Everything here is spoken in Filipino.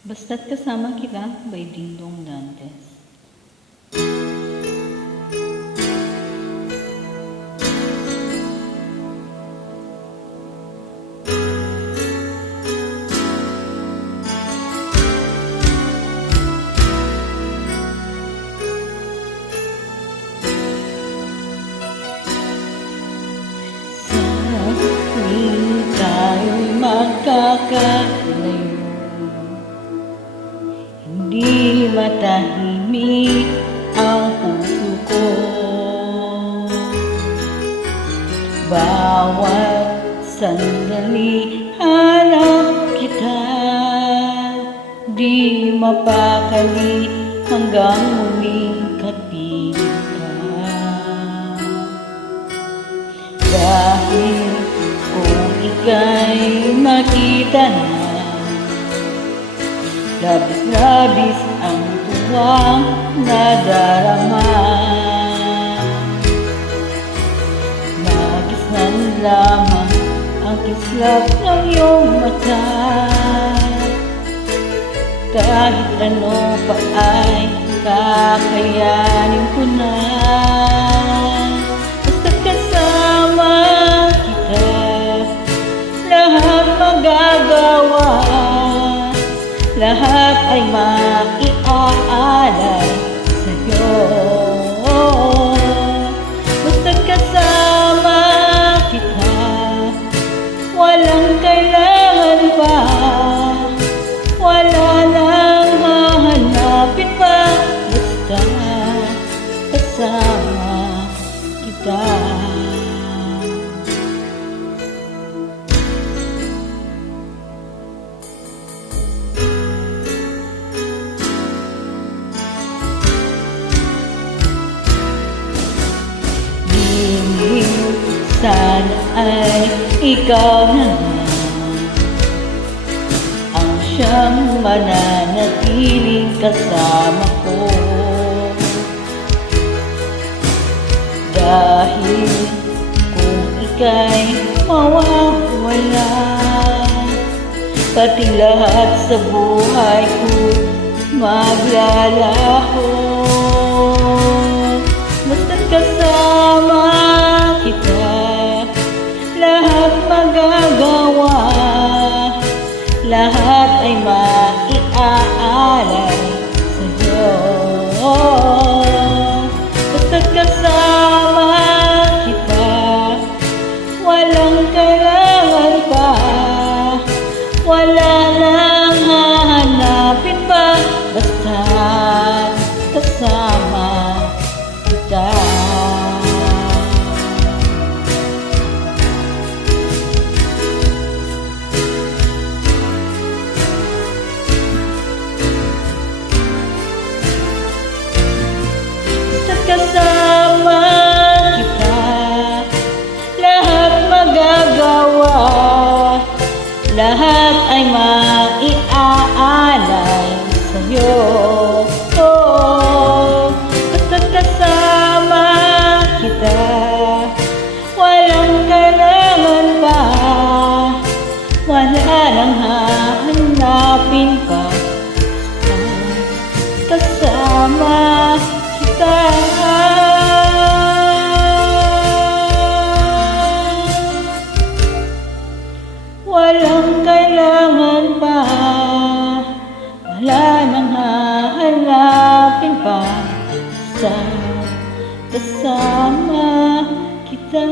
Basta't kasama kita by Dingdong Dantes. Magkakalayo, hindi matahimik ang puso ko. Bawat sandali hanap kita, di mapakali hanggang muling kapiling ka. Dahil kung ika'y makita na, labis-labis ang tuwang nadarama. Magisnan lamang ang kislap ng iyong mata. Kahit ano pa ay kakayanin ko na. Basta't kasama kita, lahat magagawa, lahat ay maiaalay sa'yo. Basta't kasama kita, walang kailangan pa, wala nang hahanapin pa. Basta kasama kita. Sana ay ikaw na ang siyang mananatiling kasama ko. Dahil kung ika'y mawawala, pati lahat sa buhay ko maglalaho. Basta't kasama kita, lahat magagawa, lahat ay maiaalay sa'yo. Basta't kasama kita, walang kailangan pa, wala nang hahanapin pa. Basta't kasama kita. Kasama kita, lahat magagawa, lahat ay maiaalay sa'yo. Basta't kasama kita, walang kailangan pa, wala nang hahanapin pa. Kasama kita. Walang kailangan pa, wala nang hahanapin pa. Sa kasama kita.